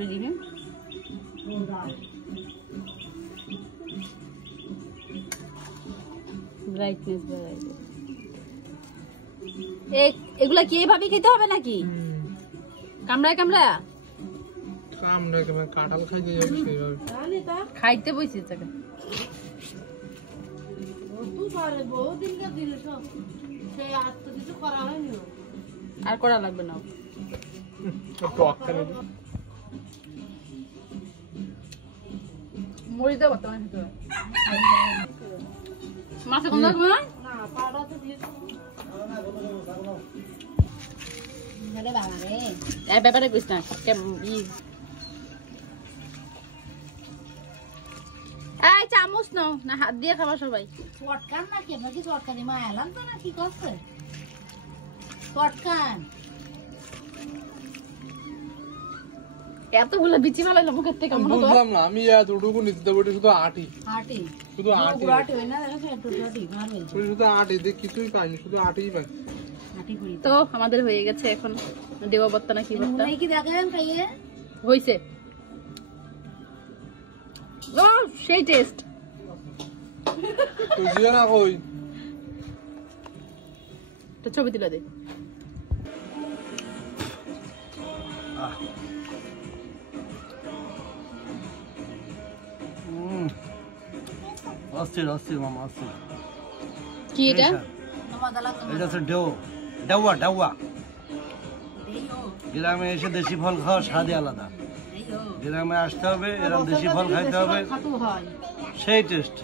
দেখি ব্রাইটনেস বাড়াইবে। এগুলা কি এইভাবে খেতে হবে নাকি? কামড়ায় কামড়ায় কামড়ায় কামড়ায় কাঁঠাল খাইতে যাবে সেইভাবে খাইতে বইছে তাকে। আর করা লাগবে না। মরি দেবো তো মাছে কোন লাগবে না? ব্যাপারে কইস না। এই চামচ নাও না হাত দিয়ে খাবা সবাই। চটকান না কি নাকি চটকানি মা এলাম তো না কি করছে চটকান এতগুলো বিচি মালাইলো মুখের থেকে বুঝলাম না আমি এতটুকু নিতে দেবো শুধু আটি শুধু আটি হয় না শুধু আটি দেখ কিছুই পাইনি শুধু আটিই পাই। তো আমাদের হয়ে গেছে এখন দেওয়া ভর্তা না কি ভর্তা কি দেখেন খাইয়ে হয়েছে। ও সেই টেস্ট। তুই জিয়া না কই তো ছবি তুলে দে। অস্থির অস্থির মামা অস্থির। কি এটা? এটা হচ্ছে ডাউয়া ডাউয়া। গ্রামে এসে দেশি ফল খাওয়া স্বাদই আলাদা। গ্রামে আসতে হবে, এরকম দেশি ফল খাইতে হবে, সেই টেস্ট।